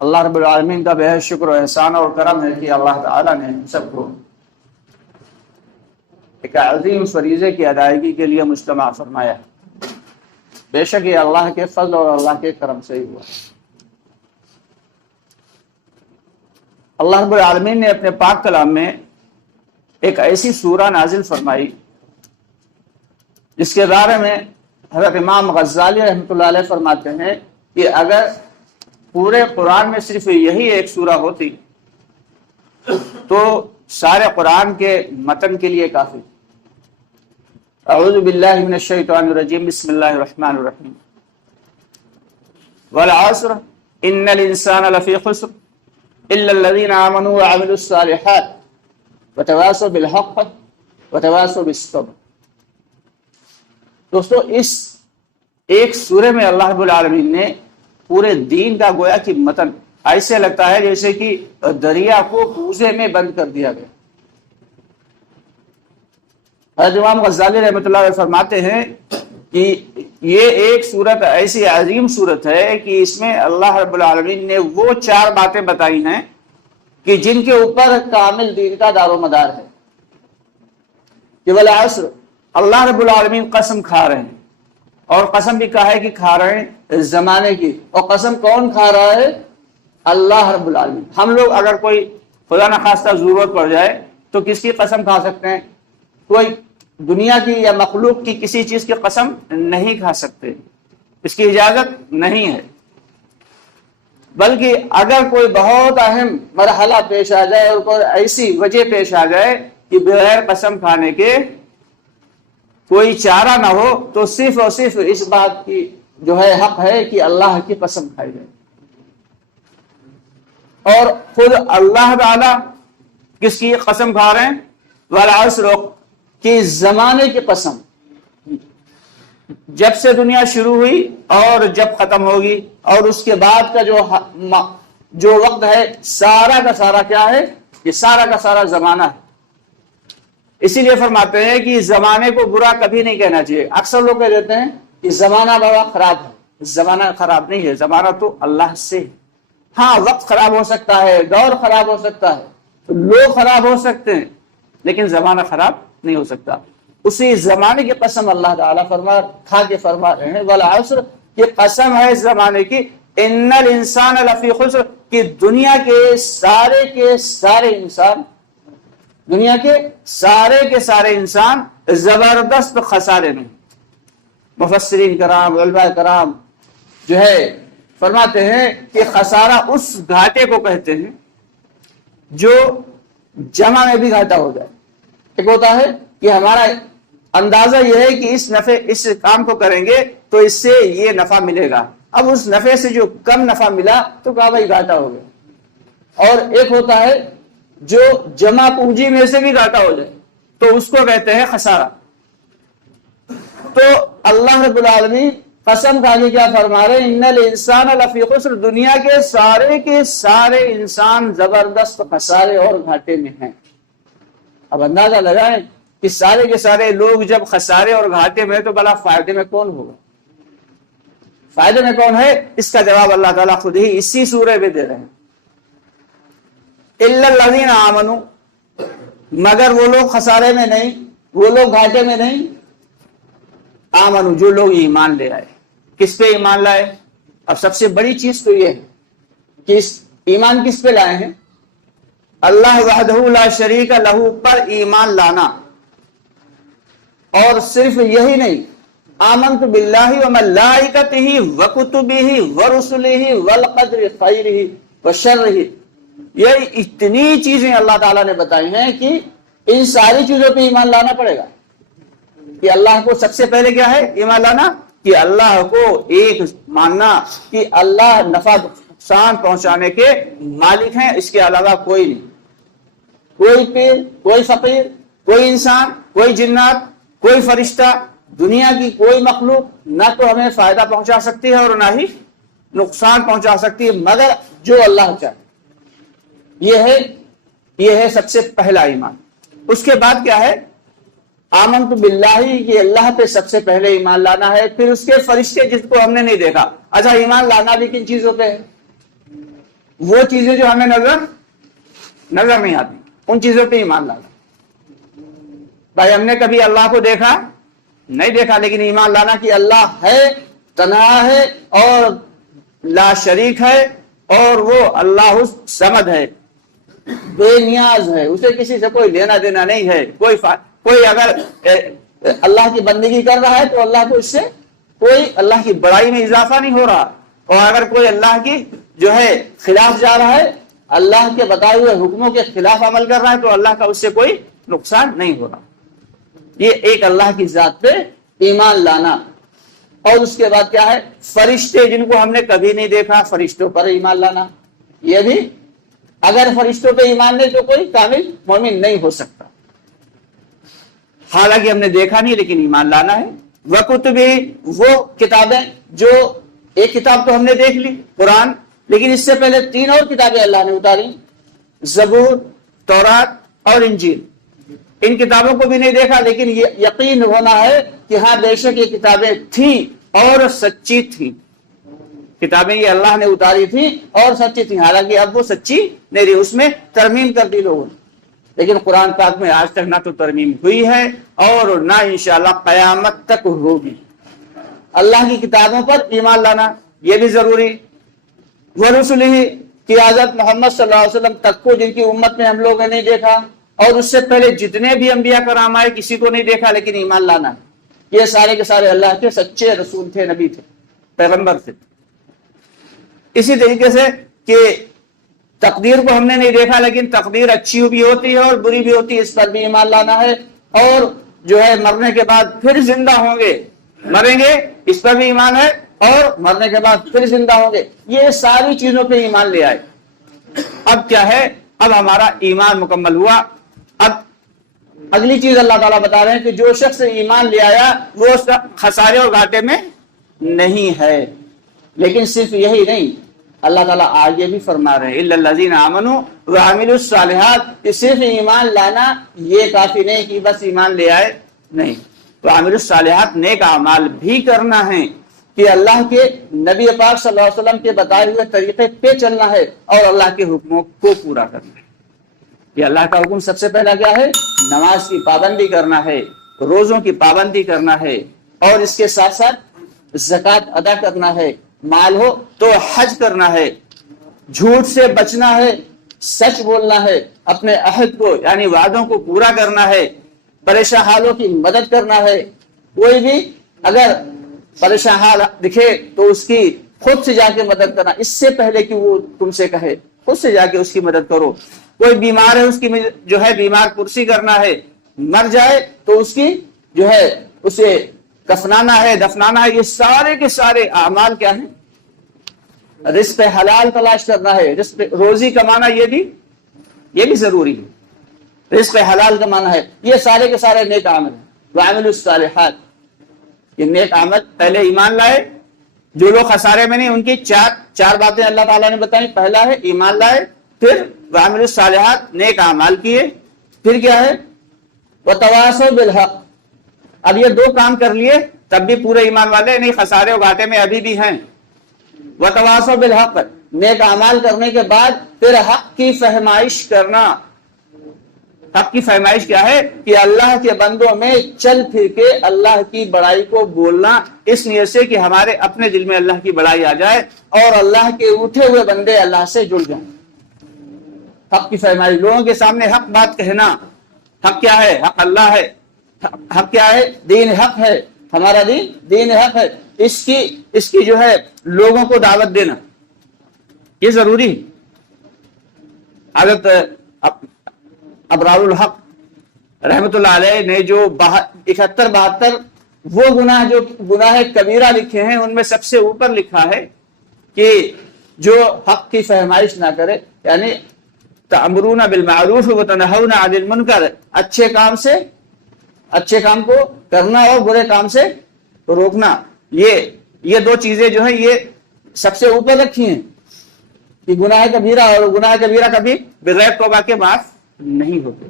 اللہ رب العالمین کا بے حد شکر و احسان اور کرم ہے کہ اللہ تعالیٰ نے سب کو ایک عظیم فریضے کی ادائیگی کے لیے مجتمع فرمایا. بے شک یہ اللہ کے فضل اور اللہ کے کرم سے ہی ہوا. اللہ رب العالمین نے اپنے پاک کلام میں ایک ایسی سورہ نازل فرمائی جس کے بارے میں حضرت امام غزالی رحمۃ اللہ علیہ فرماتے ہیں کہ اگر پورے قرآن میں صرف یہی ایک سورہ ہوتی تو سارے قرآن کے متن کے لیے کافی. اعوذ باللہ من الشیطان الرجیم بسم اللہ الرحمن الرحیم. والعصر ان الانسان لفی خسر الا الذین آمنوا وعملوا الصالحات وتواصوا بالحق وتواصوا بالصبر. دوستو اس ایک سورے میں اللہ رب العالمین نے پورے دین کا گویا کہ متن ایسے لگتا ہے جیسے کہ دریا کو کوزے میں بند کر دیا گیا. حضرت امام غزالی رحمۃ اللہ علیہ فرماتے ہیں کہ یہ ایک صورت ایسی عظیم صورت ہے کہ اس میں اللہ رب العالمین نے وہ 4 باتیں بتائی ہیں کہ جن کے اوپر کامل دین کا دار و مدار ہے. کہ والعصر اللہ رب العالمین قسم کھا رہے ہیں اور قسم بھی کہا ہے کہ کھا رہے ہیں زمانے کی. اور قسم کون کھا رہا ہے؟ اللہ رب العالمین. ہم لوگ اگر کوئی خدا نخواستہ ضرورت پڑ جائے تو کس کی قسم کھا سکتے ہیں؟ کوئی دنیا کی یا مخلوق کی کسی چیز کی قسم نہیں کھا سکتے، اس کی اجازت نہیں ہے. بلکہ اگر کوئی بہت اہم مرحلہ پیش آ جائے اور کوئی ایسی وجہ پیش آ جائے کہ بغیر قسم کھانے کے کوئی چارہ نہ ہو تو صرف اور صرف اس بات کی جو ہے حق ہے کہ اللہ کی قسم کھائی جائے. اور خود اللہ تعالی کس کی قسم کھا رہے ہیں؟ والعصر کی زمانے کی قسم. جب سے دنیا شروع ہوئی اور جب ختم ہوگی اور اس کے بعد کا جو وقت ہے سارا کا سارا کیا ہے؟ یہ سارا کا سارا زمانہ ہے. اسی لیے فرماتے ہیں کہ زمانے کو برا کبھی نہیں کہنا چاہیے. اکثر لوگ کہہ دیتے ہیں کہ زمانہ بڑا خراب ہے. زمانہ خراب نہیں ہے، زمانہ تو اللہ سے. ہاں وقت خراب ہو سکتا ہے، دور خراب ہو سکتا ہے، لوگ خراب ہو سکتے ہیں، لیکن زمانہ خراب نہیں ہو سکتا. اسی زمانے کی قسم اللہ تعالیٰ کھا کے فرما رہے ہیں والعصر یہ قسم ہے زمانے کی. ان الانسان لفی خسر کہ دنیا کے سارے انسان، دنیا کے سارے انسان زبردست خسارے میں. مفسرین کرام، علماء کرام جو ہے فرماتے ہیں کہ خسارہ اس گھاٹے کو کہتے ہیں جو جمع میں بھی گھاٹا ہو جائے. ایک ہوتا ہے کہ ہمارا اندازہ یہ ہے کہ اس کام کو کریں گے تو اس سے یہ نفع ملے گا. اب اس نفع سے جو کم نفع ملا تو کہا بھائی گھاٹا ہو گیا. اور ایک ہوتا ہے جو جمع پونجی میں سے بھی گھاٹا ہو جائے تو اس کو کہتے ہیں خسارہ. تو اللہ رب العالمین قسم کھا کے کیا فرما رہے ہیں؟ ان الانسان لفی خسر دنیا کے سارے انسان زبردست خسارے اور گھاٹے میں ہیں. اب اندازہ لگائیں کہ سارے کے سارے لوگ جب خسارے اور گھاٹے میں تو بلا فائدے میں کون ہوگا؟ فائدے میں کون ہے؟ اس کا جواب اللہ تعالیٰ خود ہی اسی سورہ میں دے رہے ہیں. الا الذین آمنوا مگر وہ لوگ خسارے میں نہیں، وہ لوگ گھاٹے میں نہیں. آمنوا جو لوگ ایمان لے آئے. کس پہ ایمان لائے؟ اب سب سے بڑی چیز تو یہ ہے کہ ایمان کس پہ لائے ہیں؟ اللہ وحدہ لا شریک لہ پر ایمان لانا. اور صرف یہی نہیں، آمنت باللہ وملائکتہ وکتبہ ورسلہ والقدر خیرہ وشرہ. یہ اتنی چیزیں اللہ تعالیٰ نے بتائی ہیں کہ ان ساری چیزوں پہ ایمان لانا پڑے گا. کہ اللہ کو سب سے پہلے کیا ہے ایمان لانا؟ کہ اللہ کو ایک ماننا کہ اللہ نفع نقصان پہنچانے کے مالک ہیں، اس کے علاوہ کوئی نہیں. کوئی پیر، کوئی فقیر، کوئی انسان، کوئی جنات، کوئی فرشتہ، دنیا کی کوئی مخلوق نہ تو ہمیں فائدہ پہنچا سکتی ہے اور نہ ہی نقصان پہنچا سکتی ہے مگر جو اللہ چاہے. یہ ہے سب سے پہلا ایمان. اس کے بعد کیا ہے؟ آمنت باللہ کہ اللہ پہ سب سے پہلے ایمان لانا ہے. پھر اس کے فرشتے جس کو ہم نے نہیں دیکھا. اچھا ایمان لانا بھی کن چیزوں پہ ہے؟ وہ چیزیں جو ہمیں نظر نہیں آتی، ان چیزوں پہ ایمان لانا. بھائی ہم نے کبھی اللہ کو دیکھا نہیں دیکھا، لیکن ایمان لانا کہ اللہ ہے، تنہا ہے اور لا شریک ہے، اور وہ اللہ الصمد ہے، بے نیاز ہے، اسے کسی سے کوئی لینا دینا نہیں ہے. کوئی اگر اللہ کی بندگی کر رہا ہے تو اللہ کو اس سے کوئی اللہ کی بڑائی میں اضافہ نہیں ہو رہا، اور اگر کوئی اللہ کی جو ہے خلاف جا رہا ہے، اللہ کے بتائے ہوئے حکموں کے خلاف عمل کر رہا ہے، تو اللہ کا اس سے کوئی نقصان نہیں ہو رہا. یہ ایک اللہ کی ذات پہ ایمان لانا. اور اس کے بعد کیا ہے؟ فرشتے جن کو ہم نے کبھی نہیں دیکھا، فرشتوں پر ایمان لانا. یہ بھی اگر فرشتوں پہ ایمان نہیں تو کوئی کامل مومن نہیں ہو سکتا. حالانکہ ہم نے دیکھا نہیں لیکن ایمان لانا ہے. وکتبی، وہ کتابیں جو ایک کتاب تو ہم نے دیکھ لی قرآن، لیکن اس سے پہلے 3 اور کتابیں اللہ نے اتاری، زبور، تورات اور انجیل. ان کتابوں کو بھی نہیں دیکھا لیکن یہ یقین ہونا ہے کہ ہاں بے شک یہ کتابیں تھیں اور سچی تھیں. کتابیں یہ اللہ نے اتاری تھیں اور سچی تھیں، حالانکہ اب وہ سچی نہیں رہی، اس میں ترمیم کر دی لوگوں نے. لیکن قرآن پاک میں آج تک نہ تو ترمیم ہوئی ہے اور نہ انشاءاللہ قیامت تک ہوگی. اللہ کی کتابوں پر ایمان لانا یہ بھی ضروری. ورسلہ، کہ حضرت محمد صلی اللہ علیہ وسلم تک کو جن کی امت میں ہم لوگوں نے نہیں دیکھا، اور اس سے پہلے جتنے بھی انبیاء کرام آئے کسی کو نہیں دیکھا لیکن ایمان لانا. یہ سارے کے سارے اللہ کے سچے رسول تھے، نبی تھے، پیغمبر تھے. اسی طریقے سے کہ تقدیر کو ہم نے نہیں دیکھا لیکن تقدیر اچھی بھی ہوتی ہے اور بری بھی ہوتی ہے، اس پر بھی ایمان لانا ہے. اور جو ہے مرنے کے بعد پھر زندہ ہوں گے، مریں گے، اس پر بھی ایمان ہے، اور مرنے کے بعد پھر زندہ ہوں گے. یہ ساری چیزوں پہ ایمان لے آئے. اب کیا ہے؟ اب ہمارا ایمان مکمل ہوا. اب اگلی چیز اللہ تعالیٰ بتا رہے ہیں کہ جو شخص ایمان لے آیا وہ خسارے اور گھاٹے میں نہیں ہے. لیکن صرف یہی نہیں، اللہ تعالیٰ آگے بھی فرما رہے ہیں اِلَّا الَّذِينَ آمَنُوا وَعَمِلُوا الصَّالِحَاتِ، کہ صرف ایمان لانا یہ کافی نہیں کہ بس ایمان لے آئے، نہیں، وَعَمِلُوا الصَّالِحَاتِ، نیک اعمال بھی کرنا ہے، کہ اللہ کے نبی پاک صلی اللہ علیہ وسلم کے بتائے ہوئے طریقے پہ چلنا ہے اور اللہ کے حکموں کو پورا کرنا ہے. یہ اللہ کا حکم سب سے پہلا کیا ہے؟ نماز کی پابندی کرنا ہے، روزوں کی پابندی کرنا ہے، اور اس کے ساتھ ساتھ زکوٰۃ ادا کرنا ہے، مال ہو تو حج کرنا ہے، جھوٹ سے بچنا ہے، سچ بولنا ہے، اپنے عہد کو یعنی وعدوں کو پورا کرنا ہے، پریشان حالوں کی مدد کرنا ہے. کوئی بھی اگر پریشان حال دکھے تو اس کی خود سے جا کے مدد کرنا، اس سے پہلے کہ وہ تم سے کہے، خود سے جا کے اس کی مدد کرو. کوئی بیمار ہے اس کی جو ہے بیمار پرسی کرنا ہے، مر جائے تو اس کی جو ہے اسے کفنانا ہے، دفنانا ہے. یہ سارے کے سارے اعمال کیا ہیں؟ رزق حلال تلاش کرنا ہے، رزق روزی کمانا یہ بھی ضروری ہے. رزق حلال کمانا ہے، یہ سارے کے سارے نیک عمل ہیں. وَعَمِلُوا الصَّالِحَاتِ، یہ نیک عمل. پہلے ایمان لائے، جو لوگ خسارے میں نہیں ان کی چار باتیں اللہ تعالیٰ نے بتائیں. پہلا ہے ایمان لائے، پھر وَعَمِلُوا الصَّالِحَاتِ، نیک اعمال کیے، پھر کیا ہے؟ وَتَوَاصَوْا بِالْحَقِّ. اب یہ 2 کام کر لیے تب بھی پورے ایمان والے نہیں، خسارے و گھاٹے میں ابھی بھی ہیں. وَتَوَاصَوْا بِالْحَقِّ، نیک اعمال کرنے کے بعد پھر حق کی فہمائش کرنا. حق کی فہمائش کیا ہے؟ کہ اللہ کے بندوں میں چل پھر کے اللہ کی بڑائی کو بولنا، اس نیت سے کہ ہمارے اپنے دل میں اللہ کی بڑائی آ جائے اور اللہ کے اٹھے ہوئے بندے اللہ سے جڑ جائیں. حق کی فہمائش، لوگوں کے سامنے حق بات کہنا. حق کیا ہے؟ حق اللہ ہے. حق کیا ہے؟ دین حق ہے، ہمارا دین حق ہے. اس کی جو ہے لوگوں کو دعوت دینا یہ ضروری ہے. حضرت ابرار الحق رحمت اللہ علیہ نے جو 71-72 وہ گناہ کبیرہ لکھے ہیں، ان میں سب سے اوپر لکھا ہے کہ جو حق کی فہمائش نہ کرے، یعنی تأمرون بالمعروف وتنہون عن المنکر، اچھے کام کو کرنا اور برے کام سے روکنا. یہ 2 چیزیں جو ہیں یہ سب سے اوپر رکھی ہیں کہ گناہ کبیرہ، اور گناہ کبیرہ کبھی بغیر توبہ کے معاف نہیں ہوتے.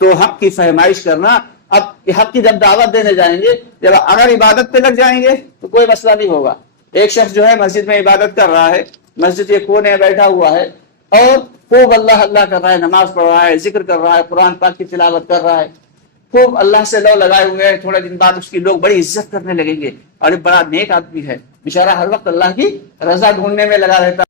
تو حق کی فہمائش کرنا. اب حق کی جب دعوت دینے جائیں گے، جب اگر عبادت پہ لگ جائیں گے تو کوئی مسئلہ نہیں ہوگا. ایک شخص جو ہے مسجد میں عبادت کر رہا ہے مسجد کے کونے میں بیٹھا ہوا ہے اور خوب اللہ اللہ کر رہا ہے، نماز پڑھ رہا ہے، ذکر کر رہا ہے، قرآن پاک کی تلاوت کر رہا ہے، خوب اللہ سے لو لگائے ہوئے ہیں، تھوڑے دن بعد اس کی لوگ بڑی عزت کرنے لگیں گے اور یہ بڑا نیک آدمی ہے، بیچارہ ہر وقت اللہ کی رضا ڈھونڈنے میں لگا رہتا